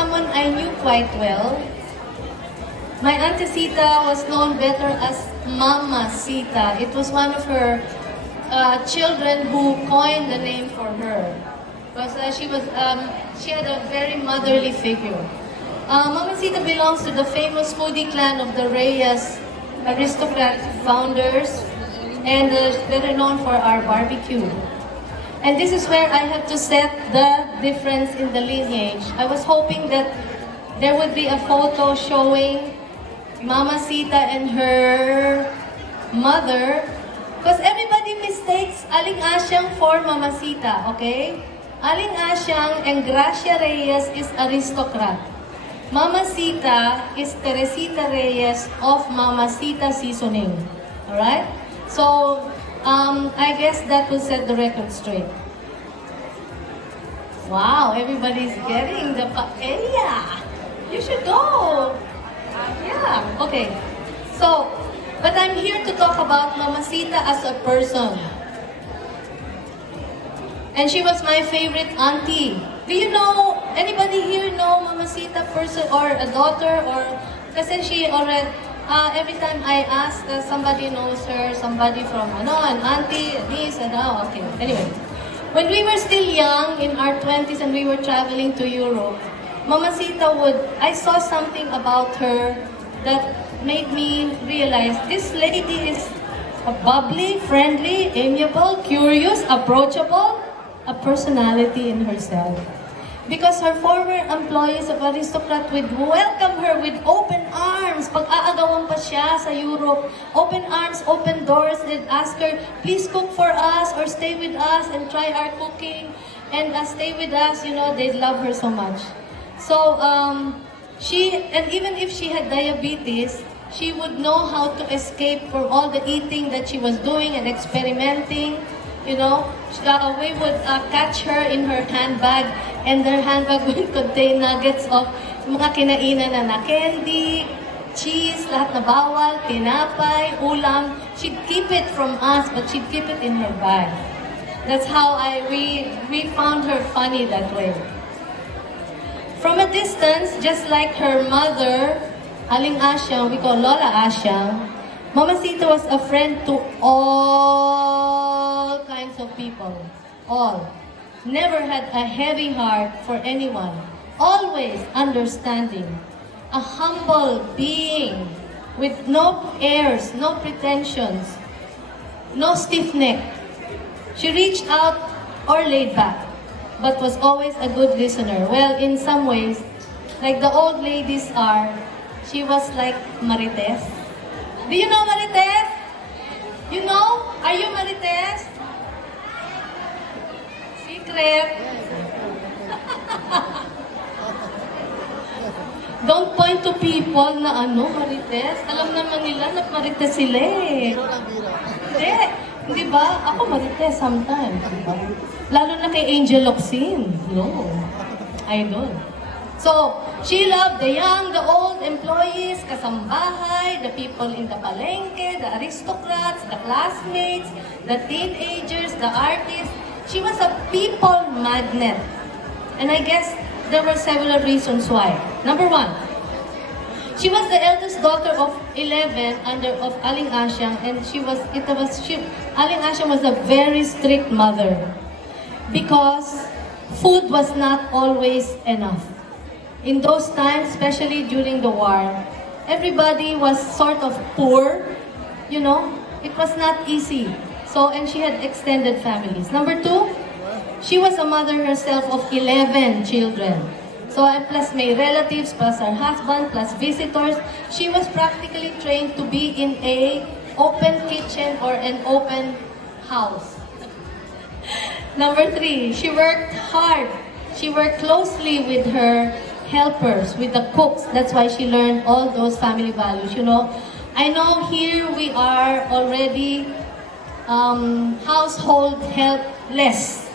someone I knew quite well. My Auntie Sita was known better as Mama Sita. It was one of her children who coined the name for her. Because she had a very motherly figure. Mama Sita belongs to the famous foodie clan of the Reyes aristocrat founders, and better known for our barbecue. And this is where I have to set the difference in the lineage. I was hoping that there would be a photo showing Mama Sita and her mother, because everybody mistakes Aling Asyang for Mama Sita, okay? Aling Asyang and Gracia Reyes is aristocrat. Mama Sita is Teresita Reyes of Mama Sita Seasoning. Alright? So, I guess that will set the record straight. Wow, everybody's getting the paella. You should go. Yeah, okay. So, but I'm here to talk about Mama Sita as a person. And she was my favorite auntie. Do you know, anybody here know Mama Sita person or a daughter or, kasi she already, every time I ask, somebody knows her, somebody from, an auntie, a niece, and okay. Anyway, when we were still young, in our 20s, and we were traveling to Europe, Mama Sita I saw something about her that made me realize this lady is a bubbly, friendly, amiable, curious, approachable, a personality in herself. Because her former employees of aristocrat would welcome her with open arms. Pag-aagawan pa siya sa Europe, open arms, open doors, they'd ask her, please cook for us or stay with us and try our cooking and stay with us, you know, they'd love her so much. So, and even if she had diabetes, she would know how to escape from all the eating that she was doing and experimenting. You know, we would catch her in her handbag, and her handbag would contain nuggets of mga kinainan na candy, cheese, lahat na bawal, tinapay, ulam. She'd keep it from us, but she'd keep it in her bag. That's how we found her funny that way. From a distance, just like her mother, Aling Asyang, we call Lola Asyang, Mama Sita was a friend to all kinds of people. All. Never had a heavy heart for anyone. Always understanding. A humble being with no airs, no pretensions, no stiff neck. She reached out or laid back, but was always a good listener. Well, in some ways, like the old ladies are, she was like Marites. Do you know Marites? You know? Are you Marites? Secret. Don't point to people na Marites. Alam naman nila na Marites sila eh. Hindi. Hindi ba? Ako Marites sometimes. Diba? Lalo na kay Angel Locsin. No. Idol. So, she loved the young, the old employees, kasambahay, the people in the palengke, the aristocrats, the classmates, the teenagers, the artists. She was a people magnet. And I guess there were several reasons why. Number one, she was the eldest daughter of 11 of Aling Asyang, and Aling Asyang was a very strict mother because food was not always enough. In those times, especially during the war, everybody was sort of poor, you know. It was not easy. So, and she had extended families. Number two, she was a mother herself of 11 children. So, and plus may relatives, plus her husband, plus visitors. She was practically trained to be in a open kitchen or an open house. Number three, she worked hard. She worked closely with her helpers, with the cooks. That's why she learned all those family values, you know. I know here we are already household helpless.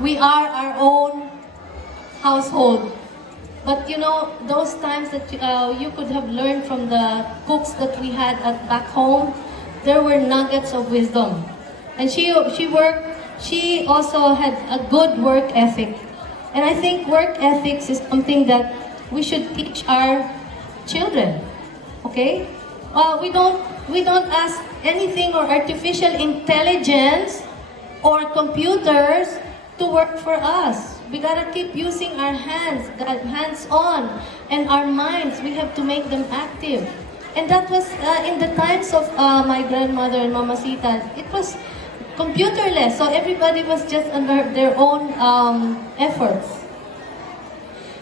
We are our own household. But you know, those times that you could have learned from the cooks that we had back home, there were nuggets of wisdom. And she also had a good work ethic. And I think work ethics is something that we should teach our children. Okay? We don't ask anything or artificial intelligence or computers to work for us. We gotta keep using our hands-on, and our minds. We have to make them active. And that was in the times of my grandmother and Mama Sita. It was computerless, so everybody was just under their own efforts.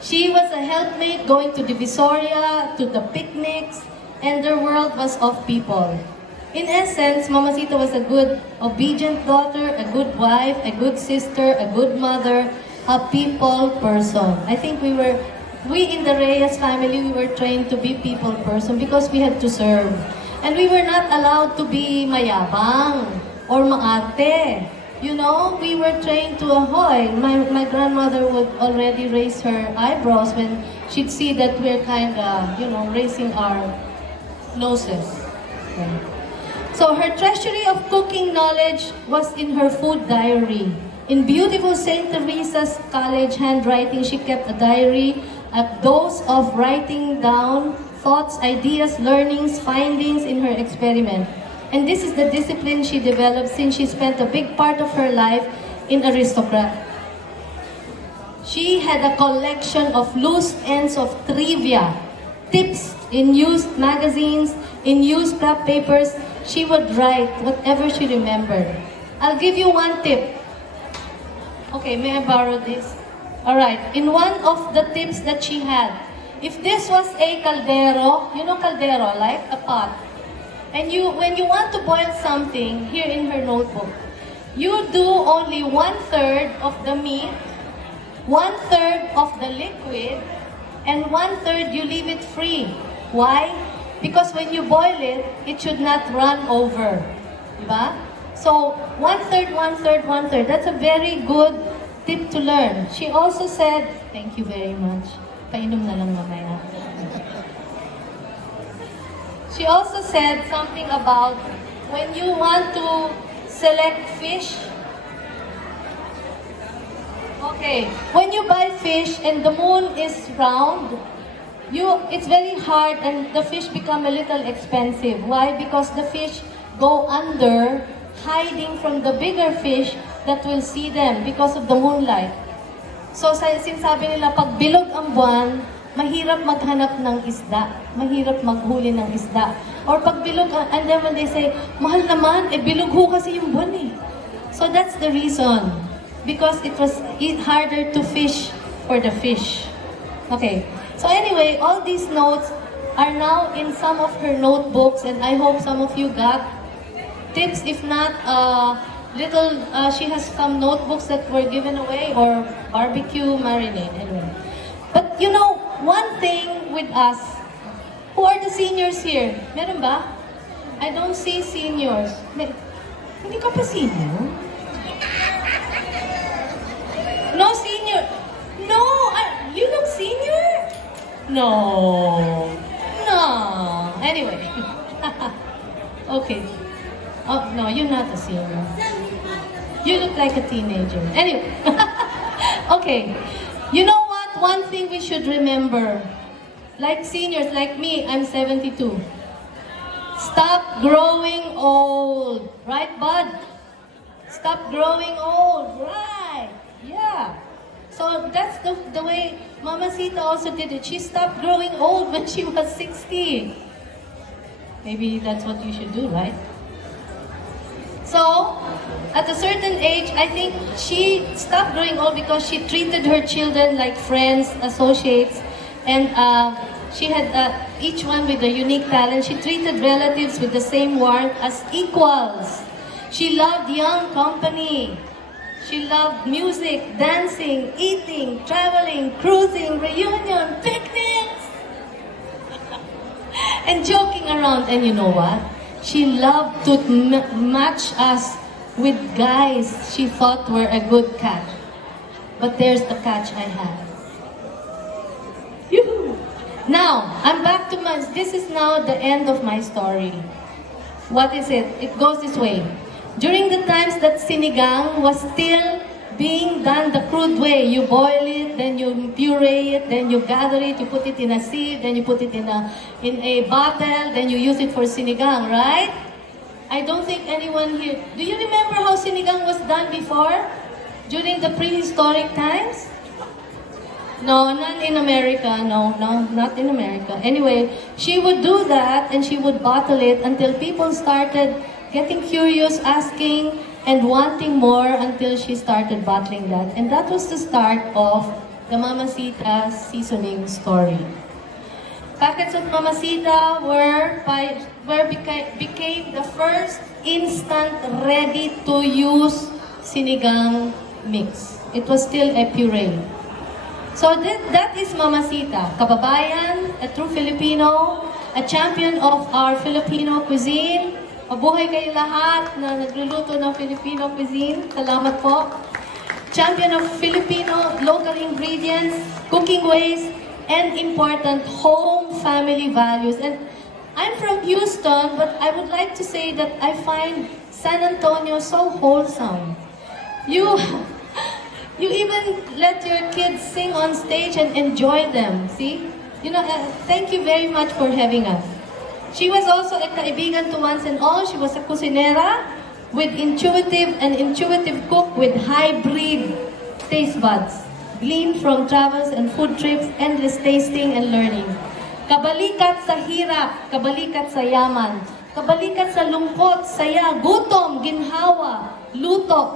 She was a helpmate going to Divisoria, to the picnics, and their world was of people. In essence, Mama Sita was a good, obedient daughter, a good wife, a good sister, a good mother, a people person. I think we in the Reyes family, we were trained to be people person because we had to serve. And we were not allowed to be mayabang or maarte. You know, we were trained to ahoy. My grandmother would already raise her eyebrows when she'd see that we're kind of, raising our noses. Okay. So her treasury of cooking knowledge was in her food diary. In beautiful St. Teresa's College handwriting, she kept a diary, a dose of writing down thoughts, ideas, learnings, findings in her experiment. And this is the discipline she developed since she spent a big part of her life in aristocrat. She had a collection of loose ends of trivia, tips in used magazines, in used scrap papers. She would write whatever she remembered. I'll give you one tip. Okay, may I borrow this? Alright, in one of the tips that she had, if this was a caldero, you know caldero, like a pot, and when you want to boil something, here in her notebook, you do only 1/3 of the meat, 1/3 of the liquid, and 1/3 you leave it free. Why? Because when you boil it, it should not run over. Diba? So, 1/3, 1/3, 1/3. That's a very good tip to learn. She also said, thank you very much. Painom na lang mamaya. She also said something about when you want to select fish. Okay, when you buy fish and the moon is round, it's very hard and the fish become a little expensive. Why? Because the fish go under, hiding from the bigger fish that will see them because of the moonlight. So, sinasabi nila, pag bilog ang buwan, mahirap maghanap ng isda. Mahirap maghuli ng isda. Or pag bilog, and then when they say, mahal naman, bilog ho kasi yung buwan eh. So that's the reason. Because it was harder to fish for the fish. Okay. So anyway, all these notes are now in some of her notebooks, and I hope some of you got tips. If not, she has some notebooks that were given away, or barbecue marinade. Anyway. But you know, one thing with us, who are the seniors here? Meron ba? I don't see seniors. Hindi ka pa senior? No senior. No, you look senior? No. Anyway. Okay. Oh, no, you're not a senior. You look like a teenager. Anyway. Okay. You know what? One thing we should remember. Like seniors, like me, I'm 72. Stop growing old. Right, bud? Stop growing old. Right. Yeah. So that's the way Mama Sita also did it. She stopped growing old when she was 60. Maybe that's what you should do, right? So, at a certain age, I think she stopped growing old because she treated her children like friends, associates, and she had each one with a unique talent. She treated relatives with the same warmth as equals. She loved young company. She loved music, dancing, eating, traveling, cruising, reunion, picnics, and joking around. And you know what? She loved to match us with guys she thought were a good catch. But there's the catch I have. Yoo-hoo. Now, I'm back to this is now the end of my story. What is it? It goes this way. During the times that sinigang was still being done the crude way. You boil it, then you puree it, then you gather it, you put it in a sieve, then you put it in a bottle, then you use it for sinigang, right? I don't think anyone here... Do you remember how sinigang was done before? During the prehistoric times? No, not in America. No, not in America. Anyway, she would do that and she would bottle it until people started getting curious, asking, and wanting more until she started bottling that. And that was the start of the Mama Sita seasoning story. Packets of Mama Sita became the first instant ready-to-use sinigang mix. It was still a puree. So that is Mama Sita, kababayan, a true Filipino, a champion of our Filipino cuisine. Mabuhay kayo lahat na nagluluto ng Filipino cuisine. Salamat po. Champion of Filipino local ingredients, cooking ways, and important home family values. And I'm from Houston, but I would like to say that I find San Antonio so wholesome. You even let your kids sing on stage and enjoy them, see? Thank you very much for having us. She was also a kaibigan to once and all. She was a cuisinera with intuitive cook with hybrid taste buds, gleaned from travels and food trips, endless tasting and learning. Kabalikat sa hirap, kabalikat sa yaman, kabalikat sa lungkot, saya, gutom, ginhawa, luha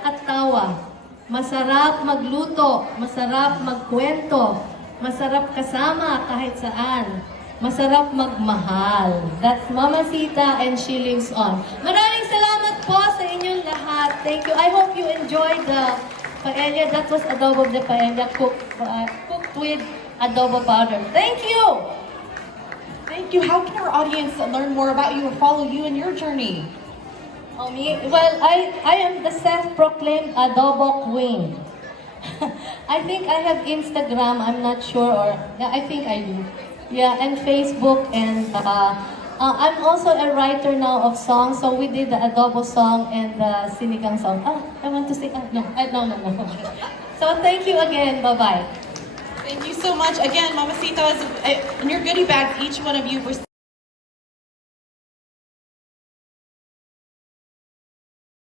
at tawa. Masarap magluto, masarap magkwento, masarap kasama kahit saan, masarap magmahal. That's Mama Sita and she lives on. Maraming salamat po sa inyong lahat. Thank you. I hope you enjoyed the paella. That was adobo de paella cooked with adobo powder. Thank you! Thank you. How can our audience learn more about you or follow you in your journey? Oh, me? Well, I am the self-proclaimed adobo queen. I think I have Instagram, I'm not sure, or yeah, I think I do. Yeah, and Facebook, and I'm also a writer now of songs, so we did the adobo song and the sinigang song. I want to say, no. So thank you again, bye-bye. Thank you so much. Again, Mama Sita, in your goodie bag, each one of you